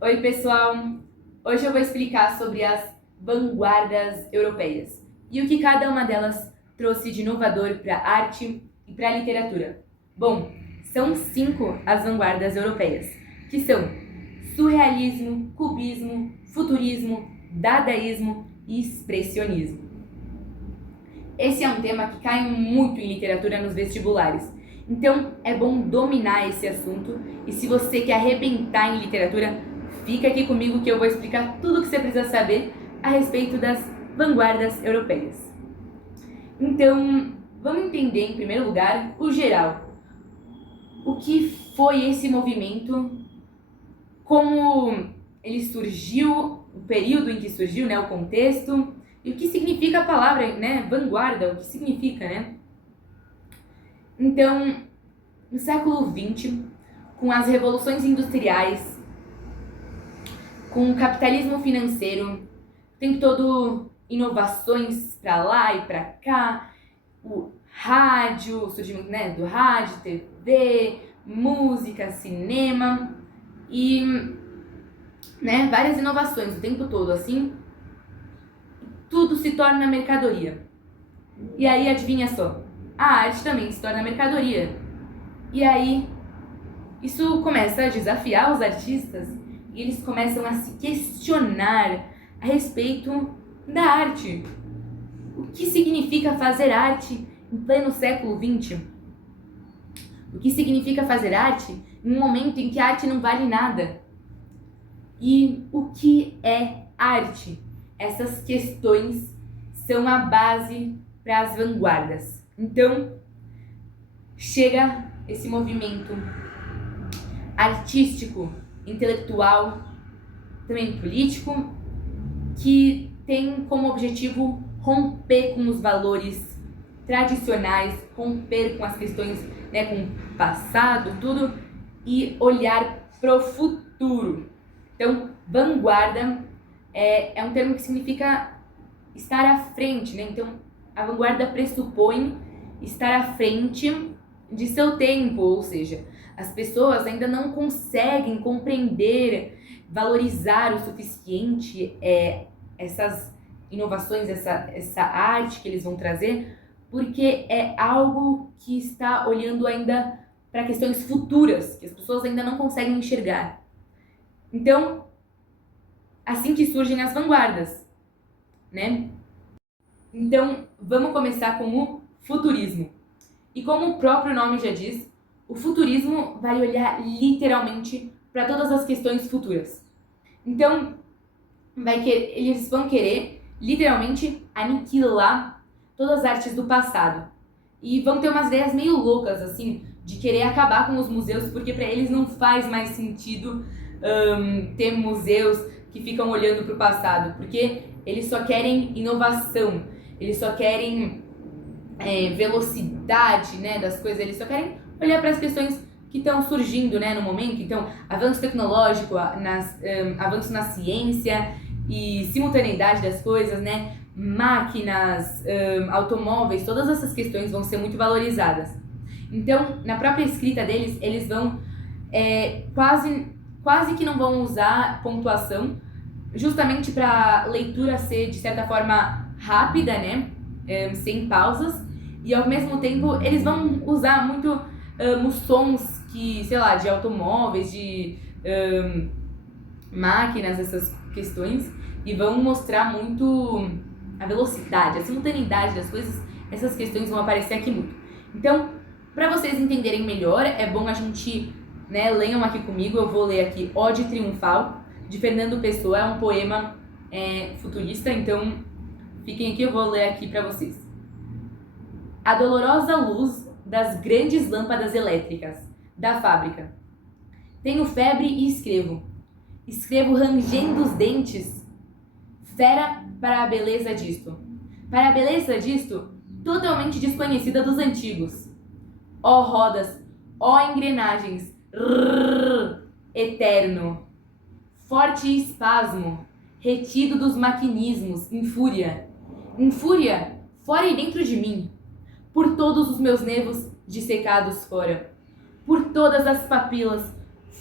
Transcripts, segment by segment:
Oi, pessoal! Hoje eu vou explicar sobre as vanguardas europeias e o que cada uma delas trouxe de inovador para a arte e para a literatura. Bom, são 5 as vanguardas europeias, que são surrealismo, cubismo, futurismo, dadaísmo e expressionismo. Esse é um tema que cai muito em literatura nos vestibulares, então é bom dominar esse assunto e se você quer arrebentar em literatura, fica aqui comigo que eu vou explicar tudo o que você precisa saber a respeito das vanguardas europeias. Então, vamos entender em primeiro lugar o geral. O que foi esse movimento, como ele surgiu, o período em que surgiu, né, o contexto, e o que significa a palavra, né, vanguarda, o que significa, né? Então, no século XX, com as revoluções industriais, com o capitalismo financeiro, o tempo todo inovações para lá e para cá, o rádio, o surgimento, né, do rádio, TV, música, cinema e, né, várias inovações o tempo todo, assim, tudo se torna mercadoria. E aí, adivinha só, a arte também se torna mercadoria. E aí, isso começa a desafiar os artistas e eles começam a se questionar a respeito da arte. O que significa fazer arte em pleno século XX? O que significa fazer arte em um momento em que a arte não vale nada? E o que é arte? Essas questões são a base para as vanguardas. Então, chega esse movimento artístico, intelectual, também político, que tem como objetivo romper com os valores tradicionais, romper com as questões, né, com o passado, tudo, e olhar pro futuro. Então, vanguarda é um termo que significa estar à frente, né? Então, a vanguarda pressupõe estar à frente de seu tempo, ou seja, as pessoas ainda não conseguem compreender, valorizar o suficiente essas inovações, essa arte que eles vão trazer, porque é algo que está olhando ainda para questões futuras, que as pessoas ainda não conseguem enxergar. Então, assim que surgem as vanguardas, né? Então, vamos começar com o futurismo. E como o próprio nome já diz, o futurismo vai olhar literalmente para todas as questões futuras. Então, eles vão querer literalmente aniquilar todas as artes do passado. E vão ter umas ideias meio loucas, assim, de querer acabar com os museus, porque para eles não faz mais sentido ter museus que ficam olhando para o passado, porque eles só querem inovação, eles só querem velocidade, né, das coisas, eles só querem olhar para as questões que estão surgindo, né, no momento. Então, avanço tecnológico, avanço na ciência e simultaneidade das coisas, né, máquinas, automóveis, todas essas questões vão ser muito valorizadas. Então, na própria escrita deles, eles vão quase que não vão usar pontuação, justamente para a leitura ser, de certa forma, rápida, né? Sem pausas. E, ao mesmo tempo, eles vão usar muito os sons que, sei lá, de automóveis, de máquinas, essas questões. E vão mostrar muito a velocidade, a simultaneidade das coisas. Essas questões vão aparecer aqui muito. Então, para vocês entenderem melhor, é bom a gente... né, leiam aqui comigo, eu vou ler aqui Ode Triunfal, de Fernando Pessoa, é um poema futurista, então fiquem aqui, eu vou ler aqui para vocês. A dolorosa luz das grandes lâmpadas elétricas da fábrica. Tenho febre e escrevo. Escrevo rangendo os dentes. Fera para a beleza disto. Para a beleza disto, totalmente desconhecida dos antigos. Ó rodas, ó engrenagens, rrr, eterno, forte espasmo, retido dos maquinismos, em fúria, fora e dentro de mim, por todos os meus nervos dissecados fora, por todas as papilas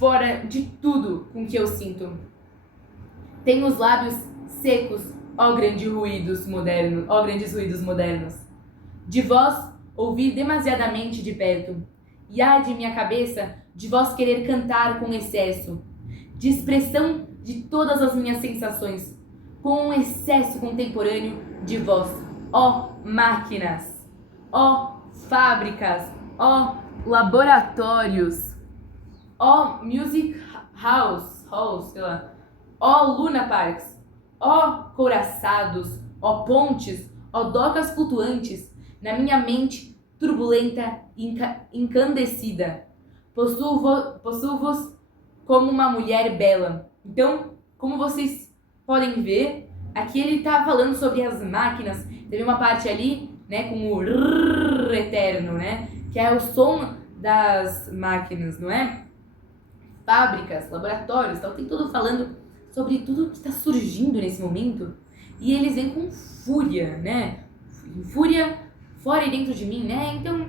fora de tudo com que eu sinto. Tenho os lábios secos, ó grandes ruídos modernos. De vós ouvi demasiadamente de perto, e arde minha cabeça de vós querer cantar com excesso, de expressão de todas as minhas sensações, com um excesso contemporâneo de vós, ó máquinas, ó fábricas, ó laboratórios, ó music halls, sei lá, ó Luna Parks, ó couraçados, ó pontes, ó docas flutuantes, na minha mente turbulenta e incandescida. Possuo-vos como uma mulher bela. Então, como vocês podem ver, aqui ele está falando sobre as máquinas. Teve uma parte ali, né, com o rrr eterno, né, que é o som das máquinas, não é? Fábricas, laboratórios, então tem tudo falando sobre tudo que está surgindo nesse momento. E eles vêm com fúria, né? Fúria fora e dentro de mim, né? Então,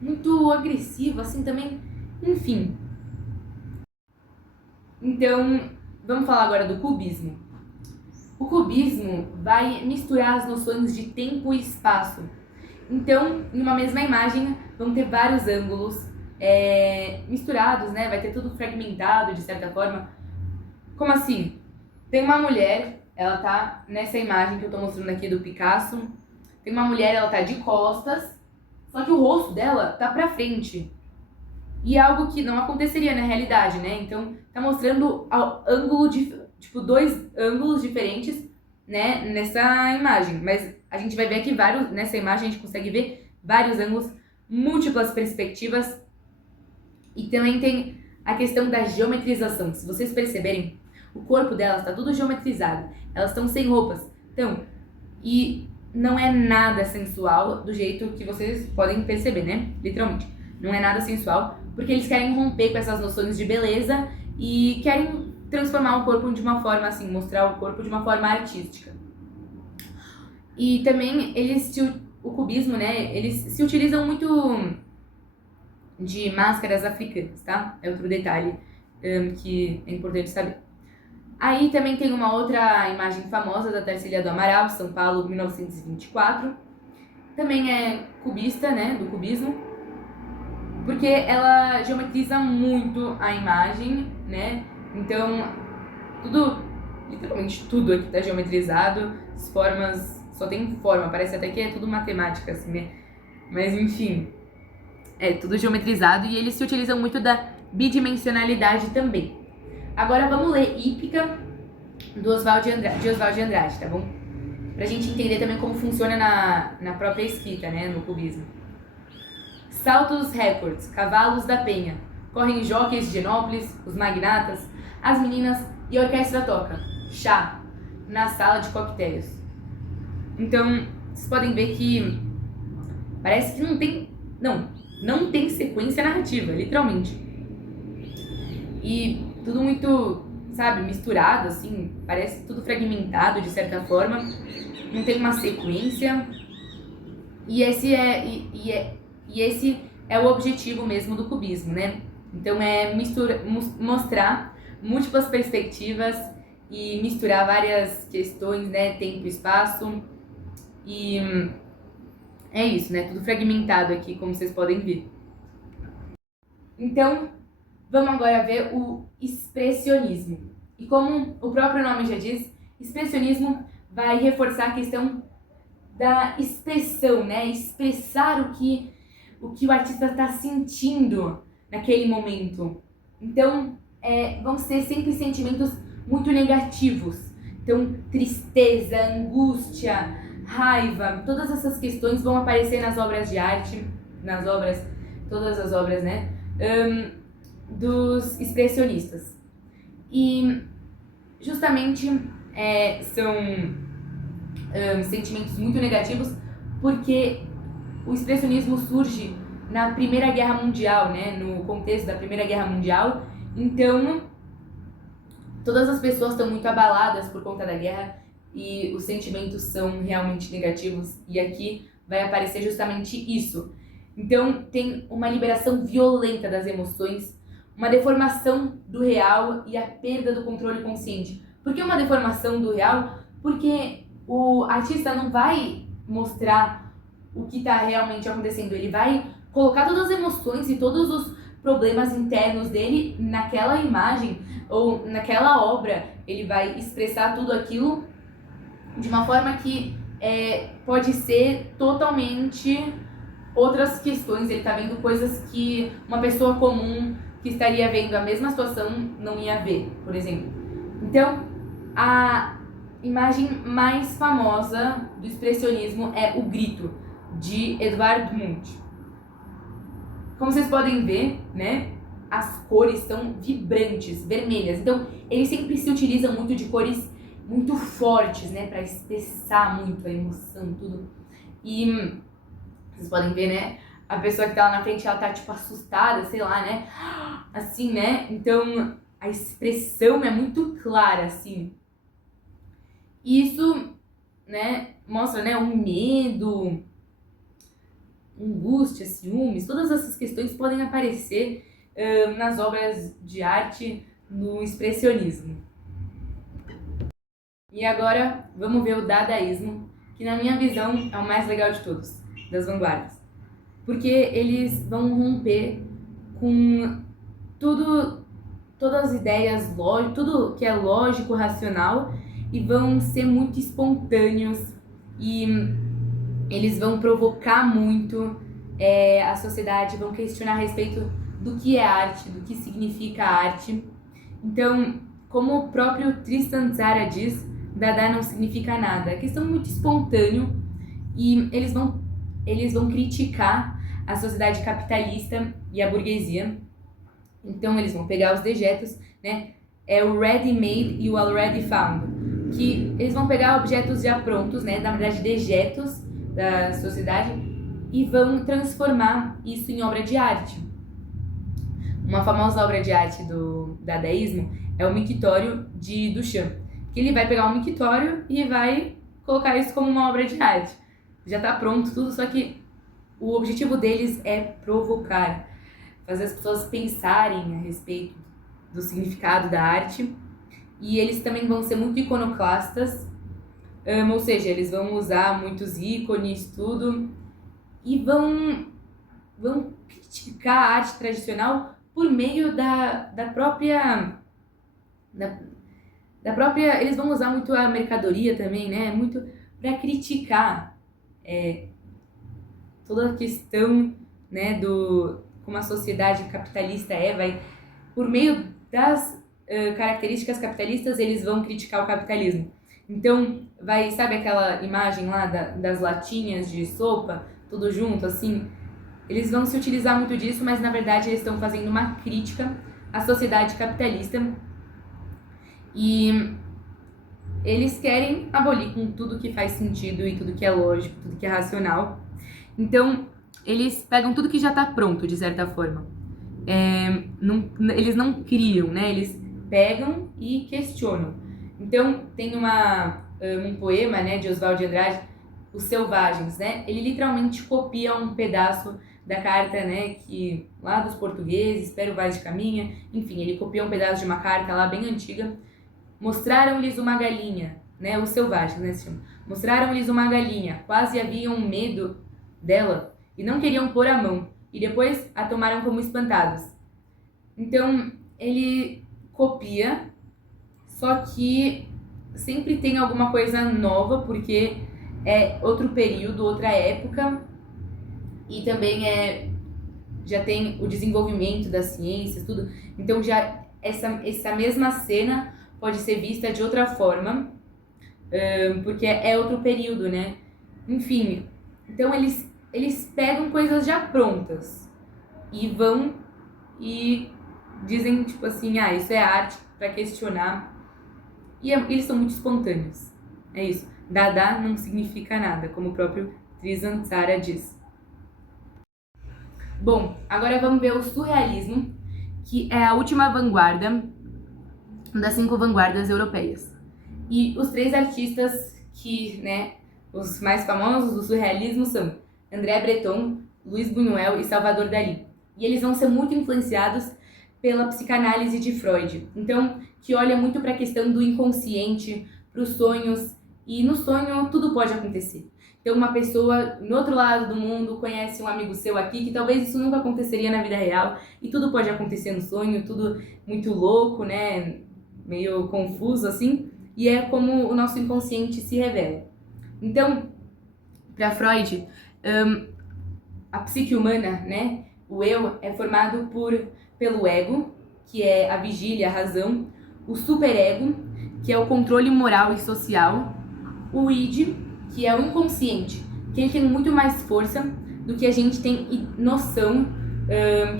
muito agressivo, assim também. Enfim. Então, vamos falar agora do cubismo. O cubismo vai misturar as noções de tempo e espaço. Então, em uma mesma imagem, vão ter vários ângulos misturados, né? Vai ter tudo fragmentado, de certa forma. Como assim? Tem uma mulher, ela tá nessa imagem que eu tô mostrando aqui do Picasso. Tem uma mulher, ela tá de costas, só que o rosto dela tá pra frente. E é algo que não aconteceria na realidade, né? Então, tá mostrando ângulo de, tipo, dois ângulos diferentes, né, nessa imagem. Mas a gente vai ver aqui nessa imagem a gente consegue ver vários ângulos, múltiplas perspectivas. E também tem a questão da geometrização. Se vocês perceberem, o corpo delas está tudo geometrizado. Elas estão sem roupas. Então, e não é nada sensual do jeito que vocês podem perceber, né? Literalmente. Não é nada sensual, porque eles querem romper com essas noções de beleza e querem transformar o corpo de uma forma assim, mostrar o corpo de uma forma artística. E também o cubismo, né? Eles se utilizam muito de máscaras africanas, tá? É outro detalhe que é importante saber. Aí também tem uma outra imagem famosa da Tarsila do Amaral, São Paulo, 1924. Também é cubista, né, do cubismo, porque ela geometriza muito a imagem, né? Então, literalmente tudo aqui tá geometrizado, as formas, só tem forma, parece até que é tudo matemática, assim, né? Mas enfim, é tudo geometrizado e eles se utilizam muito da bidimensionalidade também. Agora vamos ler Hípica de Oswald de Andrade, tá bom? Pra gente entender também como funciona na própria escrita, né, no cubismo. Saltos recordes, cavalos da penha, correm jockeys de Genópolis, os magnatas, as meninas e a orquestra toca chá na sala de coquetéis. Então, vocês podem ver que parece que não tem sequência narrativa, literalmente. E tudo muito, sabe, misturado, assim, parece tudo fragmentado de certa forma, não tem uma sequência. E esse é o objetivo mesmo do cubismo, né? Então é mostrar múltiplas perspectivas e misturar várias questões, né? Tempo e espaço. E é isso, né? Tudo fragmentado aqui, como vocês podem ver. Então, vamos agora ver o expressionismo. E como o próprio nome já diz, expressionismo vai reforçar a questão da expressão, né? Expressar o que o artista está sentindo naquele momento. Então, vão ser sempre sentimentos muito negativos. Então, tristeza, angústia, raiva, todas essas questões vão aparecer nas obras de arte, todas as obras, né? Dos expressionistas. E justamente são sentimentos muito negativos porque o expressionismo surge na Primeira Guerra Mundial, né? No contexto da Primeira Guerra Mundial. Então, todas as pessoas estão muito abaladas por conta da guerra e os sentimentos são realmente negativos. E aqui vai aparecer justamente isso. Então, tem uma liberação violenta das emoções, uma deformação do real e a perda do controle consciente. Por que uma deformação do real? Porque o artista não vai mostrar o que está realmente acontecendo, ele vai colocar todas as emoções e todos os problemas internos dele naquela imagem ou naquela obra. Ele vai expressar tudo aquilo de uma forma que pode ser totalmente outras questões. Ele está vendo coisas que uma pessoa comum que estaria vendo a mesma situação não ia ver, por exemplo. Então, a imagem mais famosa do expressionismo é O Grito, de Edvard Munch. Como vocês podem ver, né, as cores são vibrantes, vermelhas. Então, eles sempre se utilizam muito de cores muito fortes, né, para expressar muito a emoção, tudo. E vocês podem ver, né, a pessoa que tá lá na frente, ela tá tipo assustada, sei lá, né, assim, né. Então, a expressão é muito clara, assim. E isso, né, mostra, né, um medo, angústia, ciúmes, todas essas questões podem aparecer nas obras de arte no expressionismo. E agora vamos ver o dadaísmo, que na minha visão é o mais legal de todos, das vanguardas. Porque eles vão romper com todas as ideias, tudo que é lógico, racional, e vão ser muito espontâneos e eles vão provocar muito a sociedade, vão questionar a respeito do que é arte, do que significa arte. Então, como o próprio Tristan Tzara diz, Dada não significa nada. É questão muito espontânea e eles vão criticar a sociedade capitalista e a burguesia. Então, eles vão pegar os dejetos, né? É o ready-made e o already found, que eles vão pegar objetos já prontos, né? Na verdade, dejetos da sociedade, e vão transformar isso em obra de arte. Uma famosa obra de arte do dadaísmo é o mictório de Duchamp, que ele vai pegar um mictório e vai colocar isso como uma obra de arte. Já está pronto tudo, só que o objetivo deles é provocar, fazer as pessoas pensarem a respeito do significado da arte. E eles também vão ser muito iconoclastas, ou seja, eles vão usar muitos ícones, tudo, e vão criticar a arte tradicional por meio da própria... Eles vão usar muito a mercadoria também, né? Muito para criticar toda a questão, né, como a sociedade capitalista por meio das características capitalistas, eles vão criticar o capitalismo. Então, sabe aquela imagem lá das latinhas de sopa, tudo junto, assim? Eles vão se utilizar muito disso, mas na verdade eles estão fazendo uma crítica à sociedade capitalista e eles querem abolir com tudo que faz sentido e tudo que é lógico, tudo que é racional. Então, eles pegam tudo que já está pronto, de certa forma. Eles não criam, né? Eles pegam e questionam. Então, tem um poema, né, de Oswald de Andrade, Os Selvagens, né? Ele literalmente copia um pedaço da carta, né, lá dos portugueses, Pero Vaz de Caminha, enfim, ele copia um pedaço de uma carta lá bem antiga. Mostraram-lhes uma galinha, né, os selvagens, né, se chama. Mostraram-lhes uma galinha, quase haviam medo dela e não queriam pôr a mão, e depois a tomaram como espantados. Então, ele copia, só que sempre tem alguma coisa nova, porque é outro período, outra época, e também já tem o desenvolvimento das ciências, tudo. Então, já essa mesma cena pode ser vista de outra forma, porque é outro período, né? Enfim, então eles pegam coisas já prontas e vão e dizem, tipo assim, isso é arte, para questionar. E eles são muito espontâneos. É isso. Dada não significa nada, como o próprio Tristan Tzara diz. Bom, agora vamos ver o surrealismo, que é a última vanguarda das 5 vanguardas europeias. E os 3 artistas que, né, os mais famosos do surrealismo são André Breton, Luiz Buñuel e Salvador Dalí. E eles vão ser muito influenciados pela psicanálise de Freud. Então, que olha muito para a questão do inconsciente, para os sonhos, e no sonho tudo pode acontecer. Então, uma pessoa no outro lado do mundo conhece um amigo seu aqui, que talvez isso nunca aconteceria na vida real, e tudo pode acontecer no sonho, tudo muito louco, né? Meio confuso assim, e é como o nosso inconsciente se revela. Então, para Freud, a psique humana, né? O eu é formado pelo ego, que é a vigília, a razão, o superego, que é o controle moral e social, o id, que é o inconsciente, que ele tem muito mais força do que a gente tem noção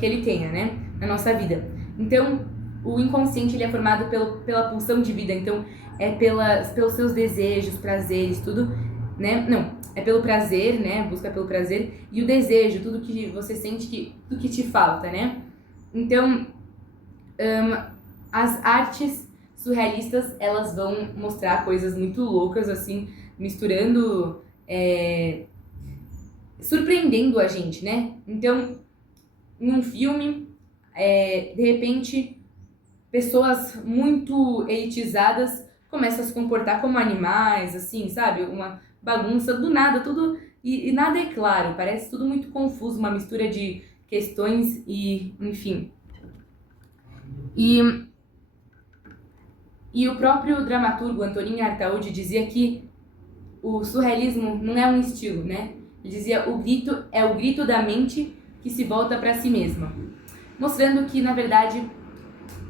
que ele tenha, né, na nossa vida. Então, o inconsciente ele é formado pela pulsão de vida, então é pelos seus desejos, prazeres, tudo, né? Não, é pelo prazer, né? Busca pelo prazer e o desejo, tudo que você sente tudo que te falta, né? Então, as artes surrealistas, elas vão mostrar coisas muito loucas, assim, misturando, surpreendendo a gente, né? Então, em um filme, de repente, pessoas muito elitizadas começam a se comportar como animais, assim, sabe? Uma bagunça, do nada, tudo... E nada é claro, parece tudo muito confuso, uma mistura de questões e, enfim. E o próprio dramaturgo Antonin Artaud dizia que o surrealismo não é um estilo, né? Ele dizia o grito é o grito da mente que se volta para si mesma. Mostrando que, na verdade,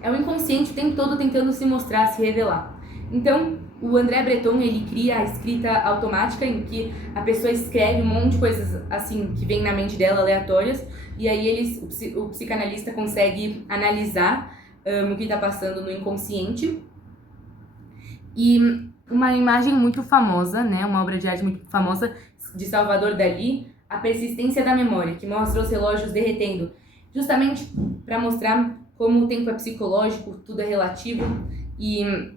é o inconsciente o tempo todo tentando se mostrar, se revelar. Então, o André Breton, ele cria a escrita automática, em que a pessoa escreve um monte de coisas, assim, que vem na mente dela, aleatórias, e aí o psicanalista consegue analisar o que está passando no inconsciente. E uma imagem muito famosa, né, uma obra de arte muito famosa de Salvador Dalí, A Persistência da Memória, que mostra os relógios derretendo, justamente para mostrar como o tempo é psicológico, tudo é relativo e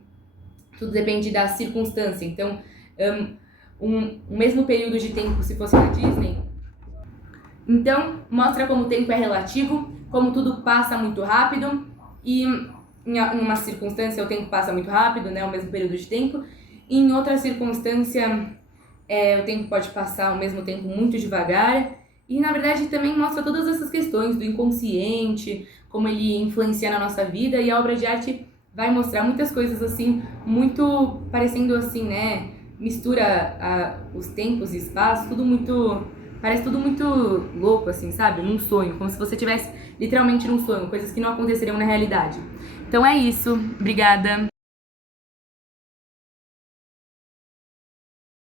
tudo depende da circunstância. Então, um mesmo período de tempo, se fosse na Disney, então mostra como o tempo é relativo, como tudo passa muito rápido e em uma circunstância o tempo passa muito rápido, né, o mesmo período de tempo, e em outra circunstância o tempo pode passar ao mesmo tempo muito devagar. E, na verdade, também mostra todas essas questões do inconsciente, como ele influencia na nossa vida, e a obra de arte vai mostrar muitas coisas, assim, muito parecendo, assim, né, mistura os tempos e espaços, tudo muito... Parece tudo muito louco, assim, sabe? Num sonho, como se você estivesse literalmente num sonho, coisas que não aconteceriam na realidade. Então é isso, obrigada!